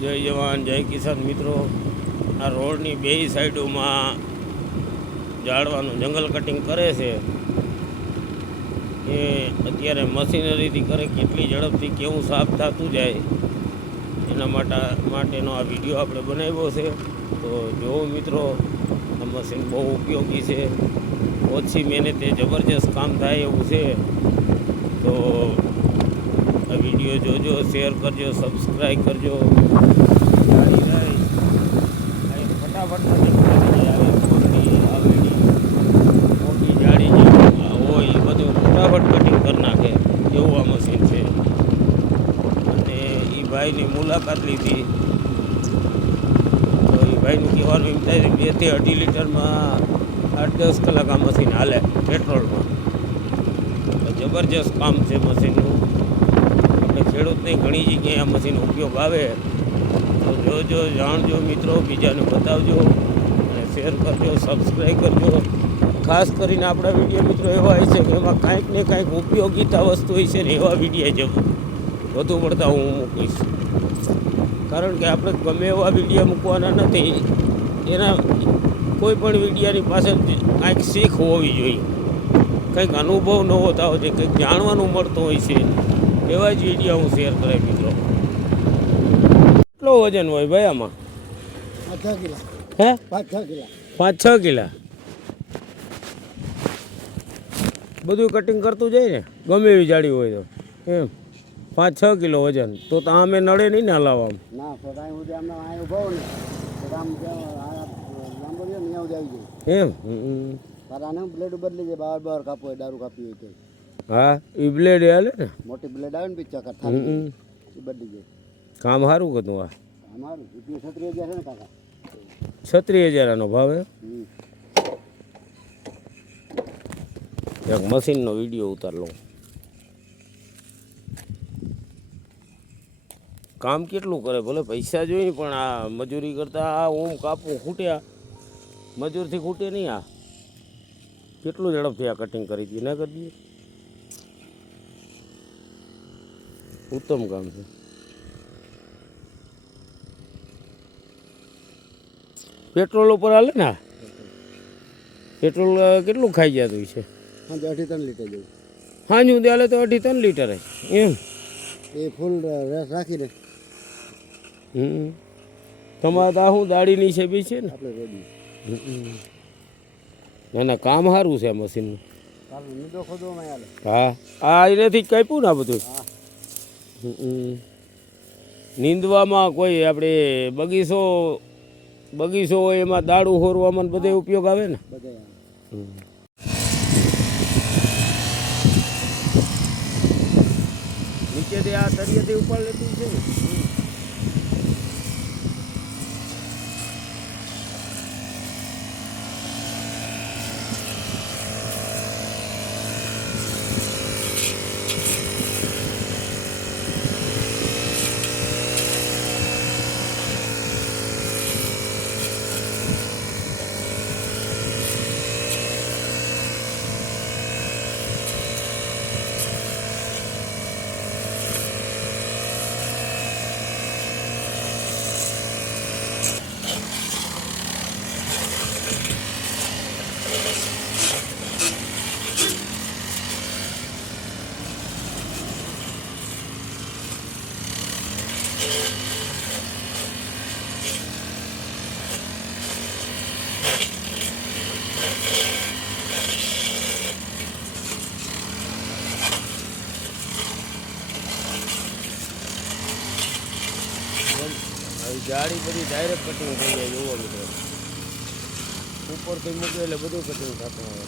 જય જવાન જય કિસાન મિત્રો, આ રોડની બેય સાઈડોમાં ઝાડવાનું જંગલ કટિંગ કરે છે. એ અત્યારે મશીનરીથી કરે, કેટલી ઝડપથી કેવું સાફ થતું જાય એના માટેનો આ વિડીયો આપણે બનાવ્યો છે. તો જો મિત્રો, આ મશીન બહુ ઉપયોગી છે, ઓછી મહેનતે જબરજસ્ત કામ થાય એવું છે. તો આ વિડીયો જોજો, શેર કરજો, સબસ્ક્રાઈબ કરજો. ફટાફટ મોટી જાડી જે હોય એ બધું ફટાફટ કટિંગ કરી નાખે એવું આ મશીન છે. અને એ ભાઈની મુલાકાત લીધી તો એ ભાઈનું કહેવાનું એમ થાય 2 થી 2.5 લીટરમાં 8-10 કલાક આ મશીન હાલે પેટ્રોલમાં. જબરજસ્ત કામ છે મશીનનું. એટલે ખેડૂતને ઘણી જગ્યાએ આ મશીન ઉપયોગ આવે. તો જોજો, જાણજો મિત્રો, બીજાને બતાવજો અને શેર કરજો, સબસ્ક્રાઈબ કરજો. ખાસ કરીને આપણા વિડીયો મિત્રો એવા હોય છે કે એમાં કાંઈક ને કાંઈક ઉપયોગીતા વસ્તુ હોય છે ને એવા વિડીયો જ વધુ પડતા હું મૂકીશ. કારણ કે આપણે ગમે એવા વિડીયો મૂકવાના નથી, એના કોઈ પણ વિડીયાની પાછળ કાંઈક શીખ હોવી જોઈએ, કંઈક અનુભવ નવો થવો છે, કંઈક જાણવાનું મળતું હોય છે. એવા જ વિડીયો હું શેર કરે મિત્રો. કેટલો વજન હોય ભાઈ આમાં? 5-6 કિલા. હે? 5-6 કિલા. 5-6 કિલા. બધું કટિંગ કરતું જાય ને, ગમે એવી જાડી હોય તો. એમ 5-6 કિલો વજન તો અમે નડે નહીં ને હલાવવામાં. ના તો કાંઈ હું આમને અહીં ઉભો ને તો આમ લાંબો રહ્યો ને આવી જાય. એમ તારા આને બ્લેડ બદલી જાય, બહાર કાપવું હોય, દારૂ કાપી હોય તો. હા, એ બ્લેડ હાલે ને, મોટી બ્લેડ આવે ને પિક્ચર થાળી એ બદલી જાય. કામ સારું કરતું. આ અમારું 36,000 છે ને કાકા? 36,000 આનો ભાવ. એક મશીનનો વિડીયો ઉતાર લઉં. કામ કેટલું કરે, ભલે પૈસા જોઈએ પણ આ મજૂરી કરતાં આ ઓમ કાપવું ખૂટ્યા, મજૂરથી ખૂટે નહીં. આ કેટલું ઝડપથી આ કટિંગ કરી દઈએ, ના કરી દઈએ. ઉત્તમ કામ છે. પેટ્રોલ ઉપર હાલે ને? પેટ્રોલ કેટલું ખાઈ જતું છે? 2.5-3 લીટર જેવું. હા, હું હાલે તો 2.5-3 લીટર એમ. એ ફૂલ રસ રાખીને. તમારે તો આ શું દાડીની છે બી છે ને? આપણે રેડી. ના ના, કામ સારું છે મશીનનું. નીંદો ખોદવામાં હાલે. હા, આ એનાથી જ કાપ્યું ને આ બધું. નીંદવામાં કોઈ આપણે બગીચો હોય એમાં દાડું હોરવામાં બધે ઉપયોગ આવે ને. નીચેથી આ તળિયેથી ઉપાડ લેતું છે ને. જાડી બધી ડાયરેક્ટ કટિંગ થઈ જાય. જોવો મિત્રો, ઉપરથી મૂકે એટલે બધું કટિંગ થતું હોય.